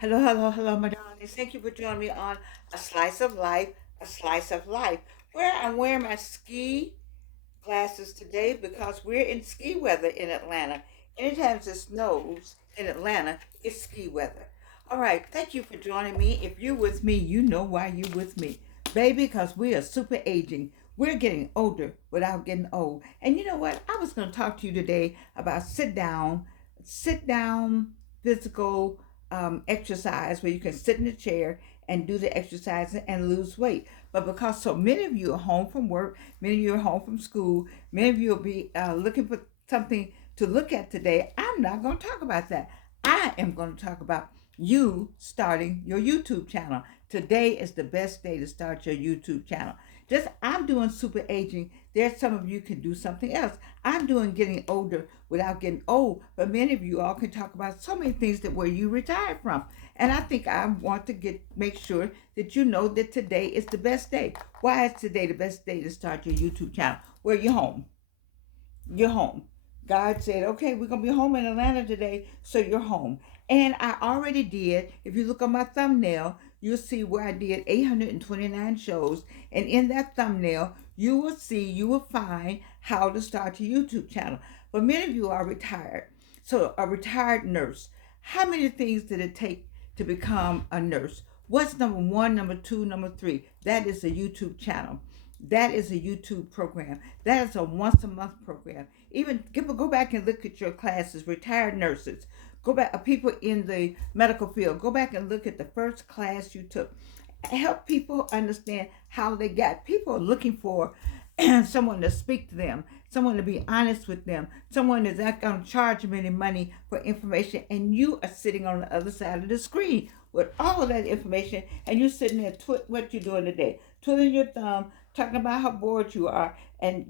Hello, hello, hello, my darlings. Thank you for joining me on A Slice of Life, A Slice of Life, where I'm wearing my ski glasses today because we're in ski weather in Atlanta. Anytime it snows in Atlanta, it's ski weather. All right, thank you for joining me. If you're with me, you know why you're with me. Baby, because we are super aging. We're getting older without getting old. And you know what? I was going to talk to you today about sit down physical exercise where you can sit in a chair and do the exercise and lose weight. But because so many of you are home from work, many of you are home from school, many of you will be looking for something to look at today, I'm not going to talk about that. I am going to talk about you starting your YouTube channel. Today is the best day to start your YouTube channel. Just I'm doing super aging. There's some of you can do something else. I'm doing getting older without getting old, but many of you all can talk about so many things that where you retired from. And I think I want to make sure that you know that today is the best day. Why is today the best day to start your YouTube channel? Where you're home. You're home. God said, okay, we're going to be home in Atlanta today, so you're home. And I already did. If you look on my thumbnail, you'll see where I did 829 shows. And in that thumbnail, you will find how to start your YouTube channel. But many of you are retired. So, a retired nurse. How many things did it take to become a nurse? What's number one, number two, number three? That is a YouTube channel. That is a YouTube program. That is a once a month program. Even go back and look at your classes, retired nurses. Go back, people in the medical field. Go back and look at the first class you took. Help people understand how they got. People are looking for someone to speak to them, someone to be honest with them, someone that's not going to charge them any money for information. And you are sitting on the other side of the screen with all of that information, and you're sitting there, what you're doing today, twiddling your thumb, talking about how bored you are, and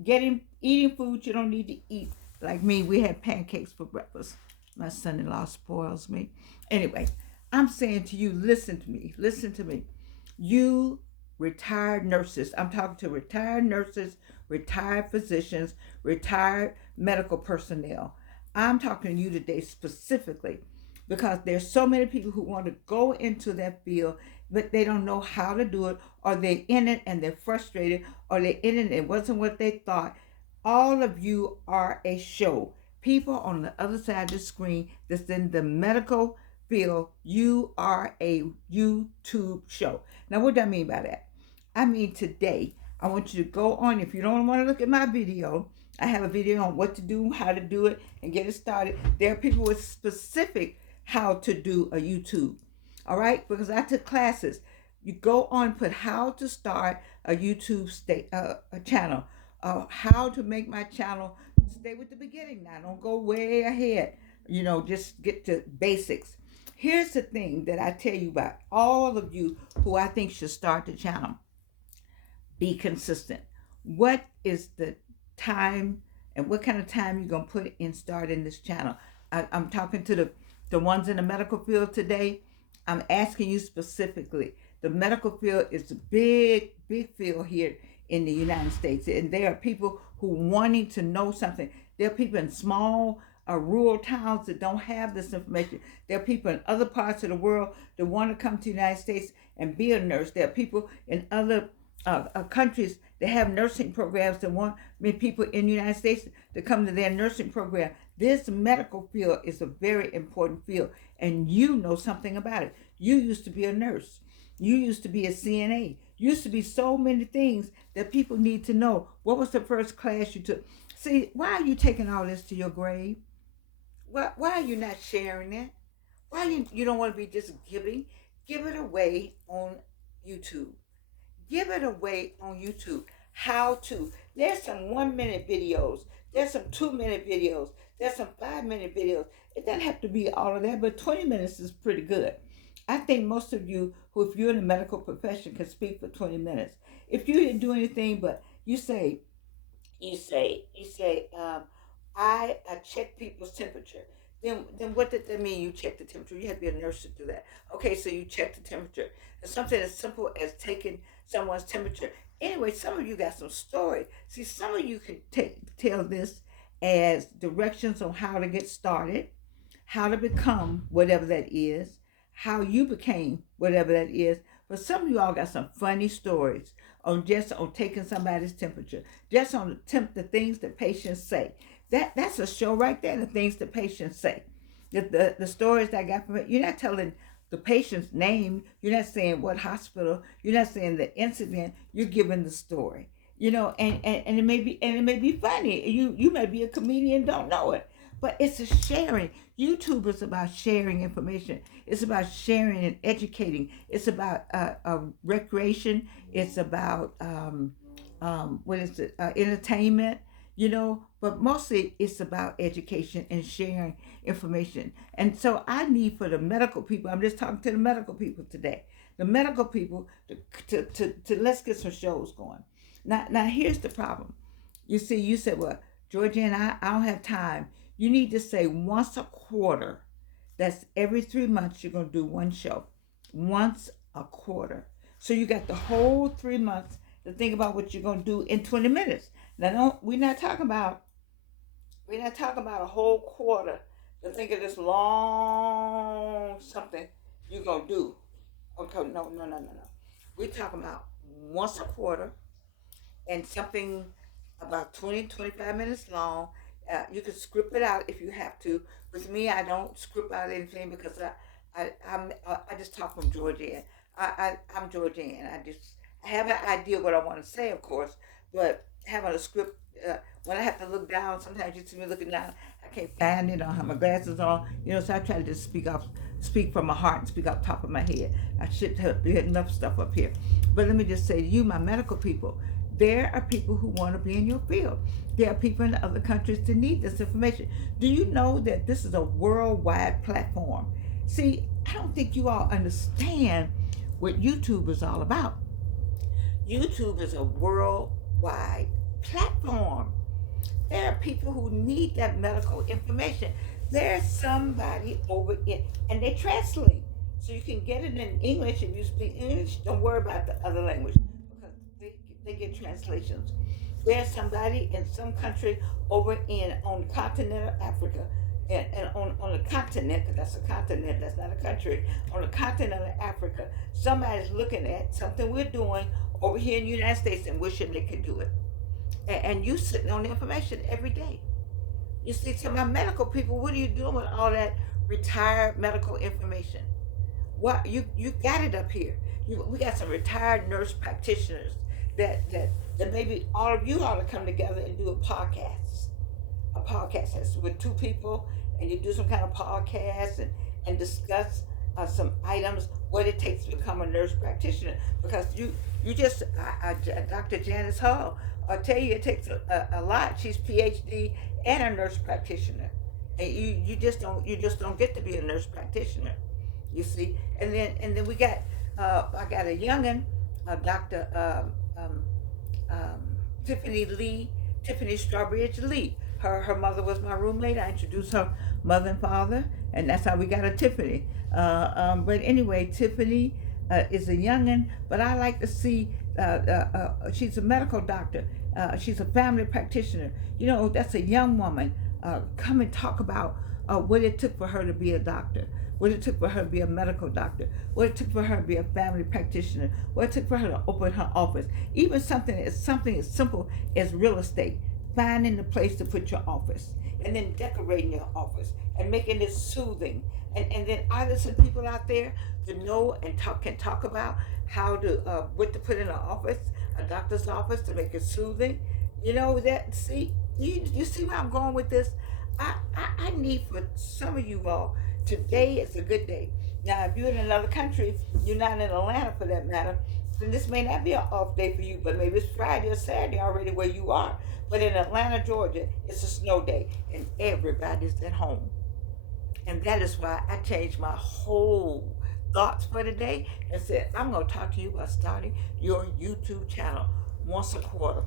eating food you don't need to eat. Like me, we had pancakes for breakfast. My son-in-law spoils me. Anyway, I'm saying to you, listen to me. You retired nurses, I'm talking to retired nurses, retired physicians, retired medical personnel. I'm talking to you today specifically because there's so many people who want to go into that field, but they don't know how to do it, or they're in it and they're frustrated, or they're in it and it wasn't what they thought. All of you are a show. People on the other side of the screen that's in the medical field, you are a YouTube show. Now, what do I mean by that? I mean, today, I want you to go on. If you don't want to look at my video, I have a video on what to do, how to do it, and get it started. There are people with specific how to do a YouTube. All right? Because I took classes. You go on, put how to start a YouTube a channel, how to make my channel. Stay with the beginning now. Don't go way ahead. Just get to basics. Here's the thing that I tell you about all of you who I think should start the channel. Be consistent. What is the time and what kind of time you're going to put in starting this channel? I'm talking to the ones in the medical field today. I'm asking you specifically. The medical field is a big, big field here in the United States. And there are people who wanting to know something. There are people in small rural towns that don't have this information. There are people in other parts of the world that want to come to the United States and be a nurse. There are people in other countries that have nursing programs that want people in the United States to come to their nursing program. This medical field is a very important field, and you know something about it. You used to be a nurse. You used to be a CNA. Used to be so many things that people need to know. What was the first class you took? See, why are you taking all this to your grave? Why are you not sharing it? Why you don't want to be just giving? Give it away on YouTube. Give it away on YouTube. How to. There's some 1 minute videos. There's some 2 minute videos. There's some 5 minute videos. It doesn't have to be all of that, but 20 minutes is pretty good. I think most of you who, if you're in the medical profession, can speak for 20 minutes. If you didn't do anything but I check people's temperature. Then what did that mean? You check the temperature. You have to be a nurse to do that. Okay, so you check the temperature. And something as simple as taking someone's temperature. Anyway, some of you got some story. See, some of you can tell this as directions on how to get started, how to become whatever that is, how you became whatever that is. But some of you all got some funny stories on just on taking somebody's temperature, just on the things that patients say. That's a show right there. The things that patients say, the stories that I got from it. You're not telling the patient's name. You're not saying what hospital. You're not saying the incident. You're giving the story. And it may be funny. You may be a comedian, don't know it, but it's a sharing. YouTube is about sharing information. It's about sharing and educating. It's about recreation. It's about what is it? Entertainment. But mostly it's about education and sharing information. And so I need for the medical people. I'm just talking to the medical people today. The medical people to let's get some shows going. Now here's the problem. You see, you said, well, Georgianne, I don't have time. You need to say once a quarter. That's every 3 months you're going to do one show. Once a quarter. So you got the whole 3 months to think about what you're going to do in 20 minutes. Now, we're not talking about a whole quarter to think of this long something you're going to do. Okay, no. We're talking about once a quarter and something about 20-25 minutes long. You can script it out if you have to. With me, I don't script out anything because I just talk from Georgianne. I'm Georgianne. I have an idea what I want to say, of course, but having a script, when I have to look down, sometimes you see me looking down, I can't find it. I don't have my glasses on, so I try to just speak from my heart and speak off the top of my head. I should have enough stuff up here. But let me just say to you, my medical people, there are people who want to be in your field. There are people in other countries that need this information. Do you know that this is a worldwide platform? See, I don't think you all understand what YouTube is all about. YouTube is a worldwide platform. There are people who need that medical information. There's somebody over it, and they translate. So you can get it in English. If you speak English, don't worry about the other language because they get translations. There's somebody in some country over on the continent of Africa, and on the continent, because that's a continent, that's not a country, on the continent of Africa, somebody's looking at something we're doing over here in the United States and wishing they could do it. And you sitting on the information every day. You see, to my medical people, what are you doing with all that retired medical information? What you got it up here. We got some retired nurse practitioners that maybe all of you ought to come together and do a podcast. A podcast that's with two people, and you do some kind of podcast and discuss some items, what it takes to become a nurse practitioner. Because you just, Dr. Janice Hall, I'll tell you, it takes a lot. She's PhD and a nurse practitioner, and you just don't get to be a nurse practitioner. You see, and then we got I got a youngin, Dr. Tiffany Strawbridge Lee. Her mother was my roommate. I introduced her mother and father, and that's how we got a Tiffany. But anyway, Tiffany is a youngin, but I like to see she's a medical doctor. She's a family practitioner. That's a young woman. Come and talk about what it took for her to be a doctor, what it took for her to be a medical doctor, what it took for her to be a family practitioner, what it took for her to open her office. Even something as simple as real estate, finding the place to put your office, and then decorating your office and making it soothing. And then are there some people out there that know and can talk about how to what to put in an office, a doctor's office, to make it soothing? You see where I'm going with this? I need for some of you all, today is a good day. Now, if you're in another country, you're not in Atlanta for that matter, then this may not be an off day for you, but maybe it's Friday or Saturday already where you are. But in Atlanta, Georgia, it's a snow day, and everybody's at home. And that is why I changed my whole thoughts for today and said, I'm going to talk to you about starting your YouTube channel once a quarter.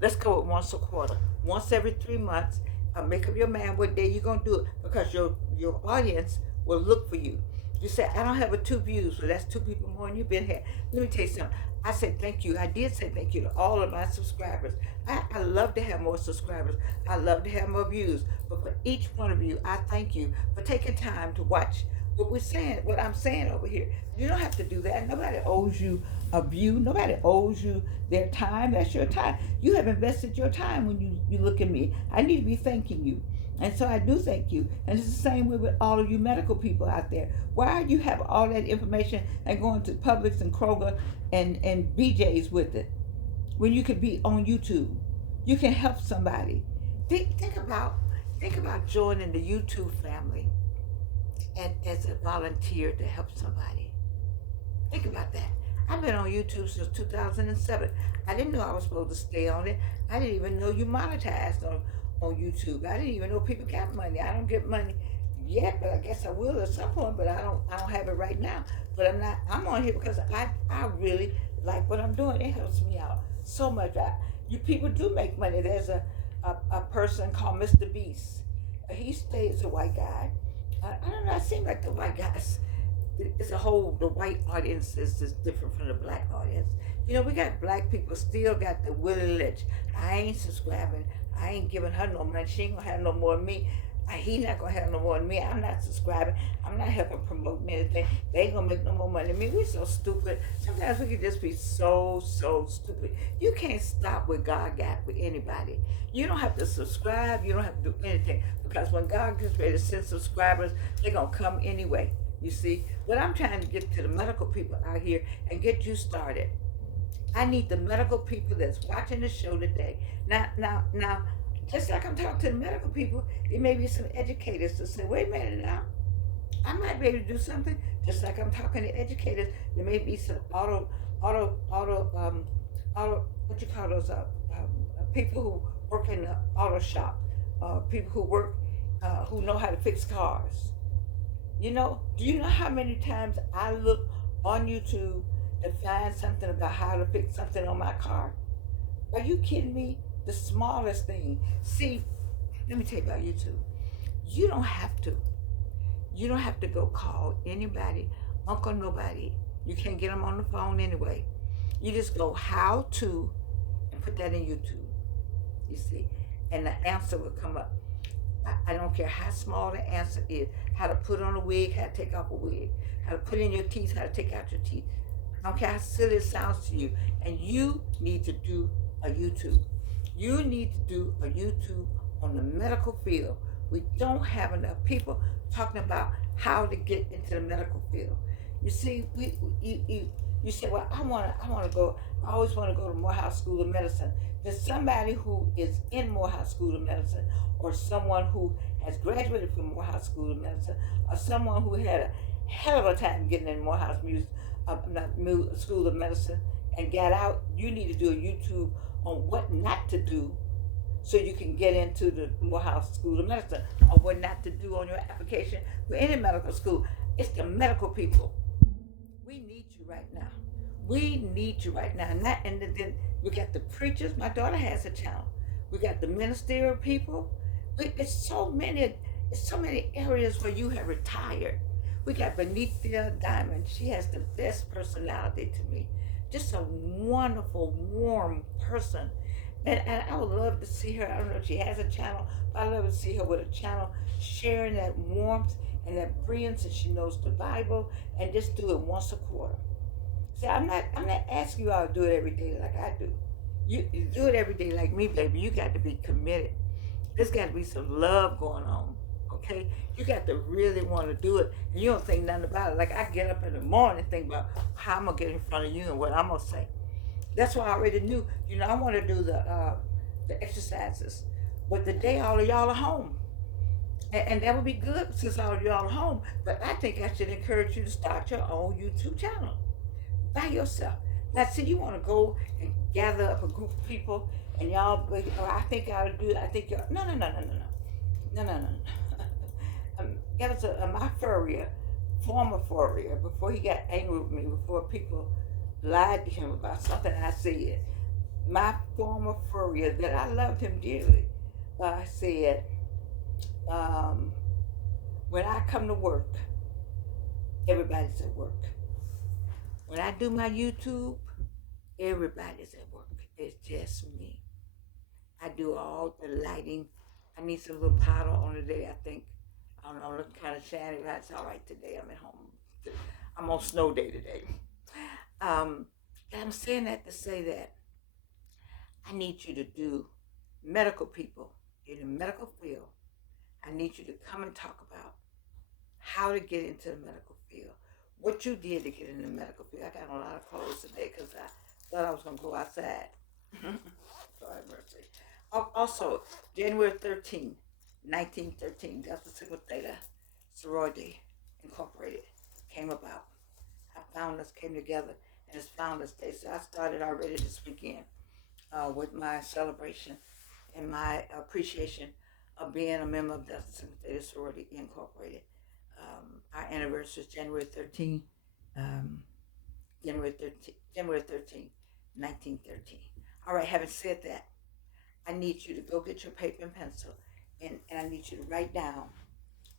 Let's go with once a quarter. Once every 3 months, make up your mind what day you're going to do it, because your audience will look for you. You say, I don't have 2 views. Well, that's 2 people more than you've been here. Let me tell you something. I said thank you. I did say thank you to all of my subscribers. I love to have more subscribers. I love to have more views. But for each one of you, I thank you for taking time to watch What I'm saying over here, you don't have to do that. Nobody owes you a view. Nobody owes you their time. That's your time. You have invested your time when you look at me. I need to be thanking you. And so I do thank you. And it's the same way with all of you medical people out there. Why do you have all that information and going to Publix and Kroger and BJ's with it when you could be on YouTube? You can help somebody. Think about joining the YouTube family and as a volunteer to help somebody. Think about that. I've been on YouTube since 2007. I didn't know I was supposed to stay on it. I didn't even know you monetized on YouTube. I didn't even know people got money. I don't get money yet, but I guess I will at some point, but I don't have it right now. But I'm on here because I really like what I'm doing. It helps me out so much. You people do make money. There's a person called Mr. Beast. He stays a white guy. I don't know. It seems like the white guys. The white audience is different from the black audience. We got black people still got the Willie Lynch. I ain't subscribing. I ain't giving her no money. She ain't gonna have no more than me. He not gonna have no more than me. I'm not subscribing. I'm not helping promote anything. They ain't gonna make no more money than me. We so stupid. Sometimes we can just be so stupid. You can't stop what God got with anybody. You don't have to subscribe. You don't have to do anything because when God gets ready to send subscribers, they're gonna come anyway. You see, what I'm trying to get to the medical people out here and get you started. I need the medical people that's watching the show today. Now, just like I'm talking to the medical people, there may be some educators to say, wait a minute now, I might be able to do something. Just like I'm talking to educators, there may be some what you call those, people who work in the auto shop, people who work, who know how to fix cars. Do you know how many times I look on YouTube to find something about how to fix something on my car? Are you kidding me? The smallest thing. See, let me tell you about YouTube. You don't have to. You don't have to go call anybody, uncle nobody. You can't get them on the phone anyway. You just go how to and put that in YouTube. You see, and the answer will come up. I don't care how small the answer is. How to put on a wig, how to take off a wig, how to put in your teeth, how to take out your teeth. I don't care how silly it sounds to you. And you need to do a YouTube. You need to do a YouTube on the medical field. We don't have enough people talking about how to get into the medical field. You see, you say, well, I always want to go to Morehouse School of Medicine. There's somebody who is in Morehouse School of Medicine, or someone who has graduated from Morehouse School of Medicine, or someone who had a hell of a time getting in Morehouse School of Medicine and got out. You need to do a YouTube on what not to do so you can get into the Morehouse School of Medicine, or what not to do on your application for any medical school. It's the medical people. We need you right now. We need you right now. And then we got the preachers. My daughter has a channel. We got the ministerial people. It's so many areas where you have retired. We got Benithia Diamond. She has the best personality to me. Just a wonderful, warm person. And I would love to see her. I don't know if she has a channel, but I love to see her with a channel, sharing that warmth and that brilliance, and she knows the Bible, and just do it once a quarter. See, I'm not asking you all to do it every day like I do. You do it every day like me, baby. You got to be committed. There's got to be some love going on. Okay? You got to really want to do it. And you don't think nothing about it. Like I get up in the morning and think about how I'm gonna get in front of you and what I'm gonna say. That's why I already knew. I want to do the exercises, but the day all of y'all are home, and that would be good since all of y'all are home. But I think I should encourage you to start your own YouTube channel by yourself. Now, see, you want to go and gather up a group of people, and y'all. I think I would do it. I think y'all. No. That was my former furrier, before he got angry with me, before people lied to him about something I said. My former furrier, that I loved him dearly, said, when I come to work, everybody's at work. When I do my YouTube, everybody's at work. It's just me. I do all the lighting. I need some little powder on today, I think. I don't know, looking kind of shiny. That's all right today. I'm at home. I'm on snow day today. Um, and I'm saying that to say that I need you to do medical people in the medical field. I need you to come and talk about how to get into the medical field, what you did to get in the medical field. I got a lot of clothes today because I thought I was going to go outside. Lord mercy. Also, January 13, 1913, Delta Sigma Theta Sorority Incorporated came about. Our founders came together and it's Founders Day. So I started already this weekend with my celebration and my appreciation of being a member of Delta Sigma Theta Sorority Incorporated. Our anniversary is January 13, um, January 13, 1913. All right, having said that, I need you to go get your paper and pencil, and I need you to write down.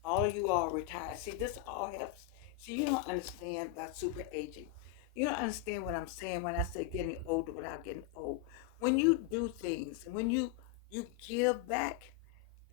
All of you all retired. See, this all helps. See, you don't understand about super aging. You don't understand what I'm saying when I say getting older without getting old. When you do things, when you give back,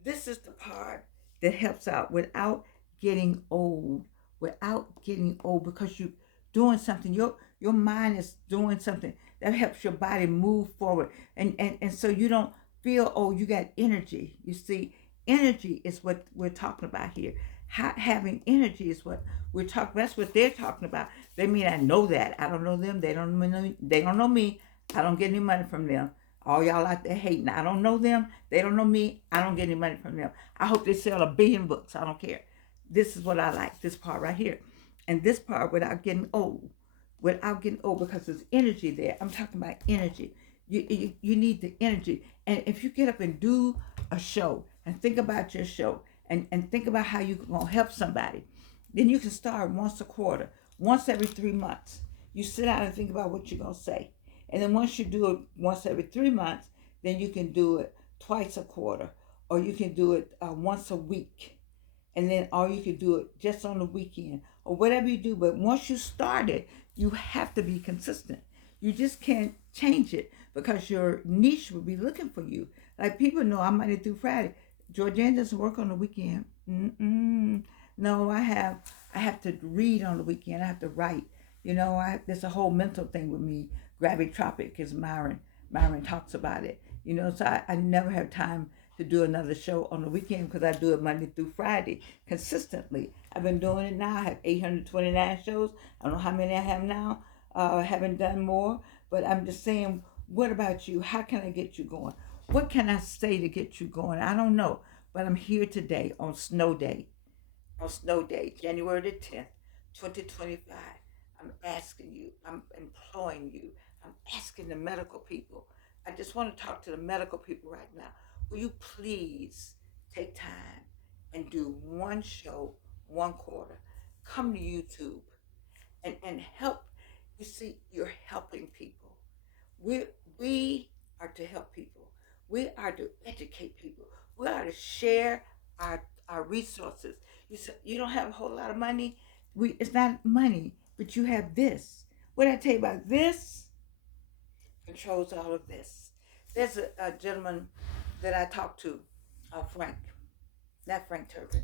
this is the part that helps out without getting old. Without getting old, because you doing something. Your mind is doing something that helps your body move forward, and so you don't feel, oh, you got energy. You see, energy is what we're talking about here. Having energy is what we're talking. That's what they're talking about. They mean I know that. I don't know them. They don't know. They don't know me. I don't get any money from them. All y'all out there hating. I don't know them. They don't know me. I don't get any money from them. I hope they sell 1 billion books. I don't care. This is what I like. This part right here, and this part without getting old. Without getting old, because there's energy there. I'm talking about energy. You need the energy. And if you get up and do a show and think about your show and think about how you're going to help somebody, then you can start once a quarter, once every 3 months. You sit down and think about what you're going to say. And then once you do it once every 3 months, then you can do it twice a quarter, or you can do it once a week. And then, or you can do it just on the weekend, or whatever you do. But once you start it, you have to be consistent. You just can't change it, because your niche will be looking for you. Like, people know I'm Monday through Friday. Georgianne doesn't work on the weekend. No, I have to read on the weekend. I have to write. There's a whole mental thing with me. Gravitropic, is Myron. Myron talks about it. So I never have time to do another show on the weekend, because I do it Monday through Friday consistently. I've been doing it now. I have 829 shows. I don't know how many I have now. I haven't done more, but I'm just saying, what about you? How can I get you going? What can I say to get you going? I don't know, but I'm here today on Snow Day. On Snow Day, January the 10th, 2025. I'm asking you, I'm imploring you, I'm asking the medical people. I just want to talk to the medical people right now. Will you please take time and do one show, one quarter? Come to YouTube and help. You see, you're helping people. We are to help people. We are to educate people. We are to share our resources. You don't have a whole lot of money. It's not money, but you have this. What did I tell you about this? Controls all of this. There's a gentleman that I talked to, Frank, not Frank Turpin.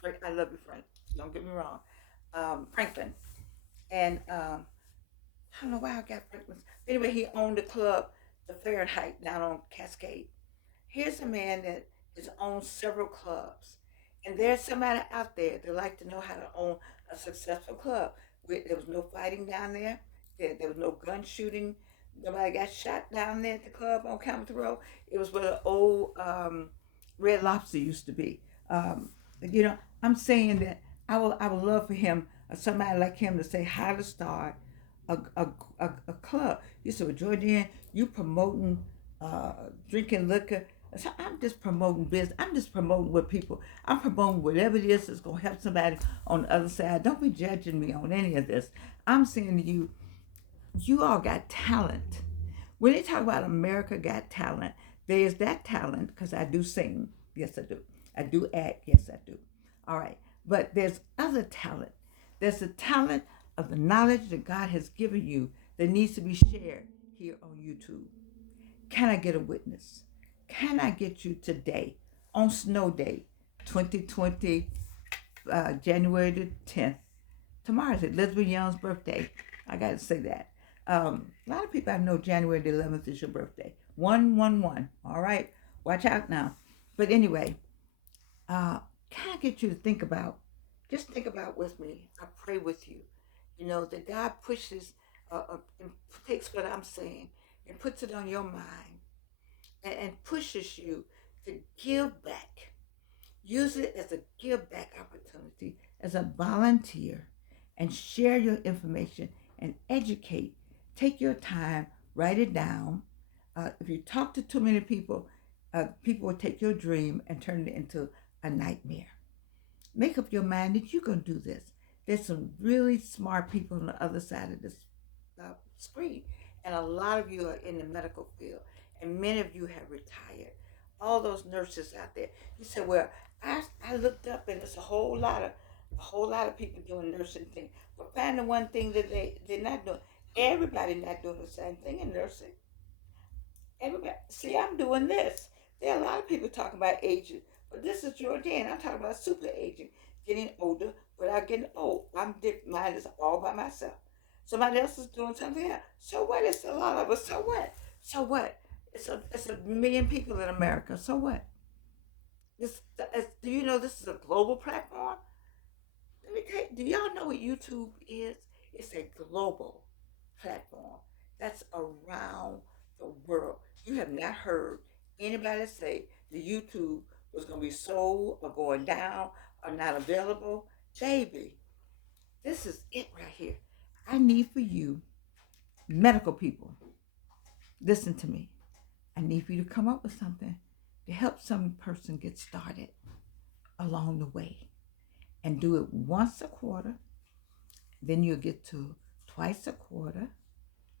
Frank, I love you, Frank. Don't get me wrong. Franklin. And I don't know why I got Franklin. Anyway, he owned the club, the Fahrenheit, down on Cascade. Here's a man that has owned several clubs. And there's somebody out there that like to know how to own a successful club. There was no fighting down there. There was no gun shooting. Nobody got shot down there at the club on Campbell Road. It was where the old Red Lobster used to be. I'm saying that I would love for him, somebody like him, to say how to start a club. You said, well, Georgianne, you promoting drinking liquor. So I'm just promoting business. I'm just promoting what people. I'm promoting whatever it is that's going to help somebody on the other side. Don't be judging me on any of this. I'm saying to you, you all got talent. When they talk about America Got Talent, there's that talent, because I do sing. Yes, I do. I do act. Yes, I do. All right. But there's other talent. There's the talent of the knowledge that God has given you that needs to be shared here on YouTube. Can I get a witness? Can I get you today on Snow Day 2025? January the 10th. Tomorrow's Elizabeth Young's birthday. I got to say that. A lot of people I know January the 11th is your birthday. 111. All right. Watch out now. But anyway, can I get you to think about, just think about with me. I pray with you. You know, that God pushes, and takes what I'm saying and puts it on your mind and pushes you to give back. Use it as a give back opportunity, as a volunteer, and share your information and educate. Take your time, write it down. If you talk to too many people, people will take your dream and turn it into a nightmare. Make up your mind that you're going to do this. There's some really smart people on the other side of this screen, and a lot of you are in the medical field, and many of you have retired. All those nurses out there. You said, "Well, I looked up, and it's a whole lot of people doing nursing things. But find the one thing that they're not doing. Everybody not doing the same thing in nursing. Everybody. See, I'm doing this. There are a lot of people talking about aging, but this is Jordan. I'm talking about super aging, getting older without getting old. Mine is all by myself. Somebody else is doing something else. So what? It's a lot of us. So what? So what? It's a million people in America. So what? Do you know this is a global platform? Let me tell you, do y'all know what YouTube is? It's a global platform that's around the world. You have not heard anybody say the YouTube was going to be sold or going down or not available. Baby, this is it right here. I need for you, medical people, listen to me. I need for you to come up with something to help some person get started along the way, and do it once a quarter. Then you'll get to twice a quarter.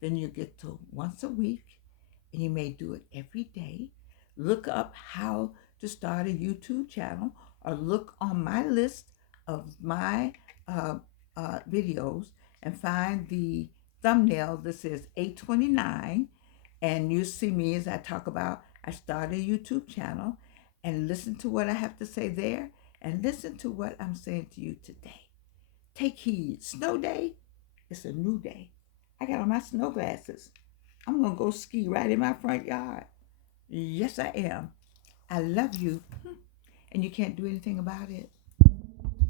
Then you'll get to once a week. And you may do it every day. Look up how to start a YouTube channel, or look on my list of my videos and find the thumbnail that says 829. And you see me as I talk about, I started a YouTube channel, and listen to what I have to say there, and listen to what I'm saying to you today. Take heed. Snow day, it's a new day. I got on my snow glasses. I'm going to go ski right in my front yard. Yes, I am. I love you, and you can't do anything about it.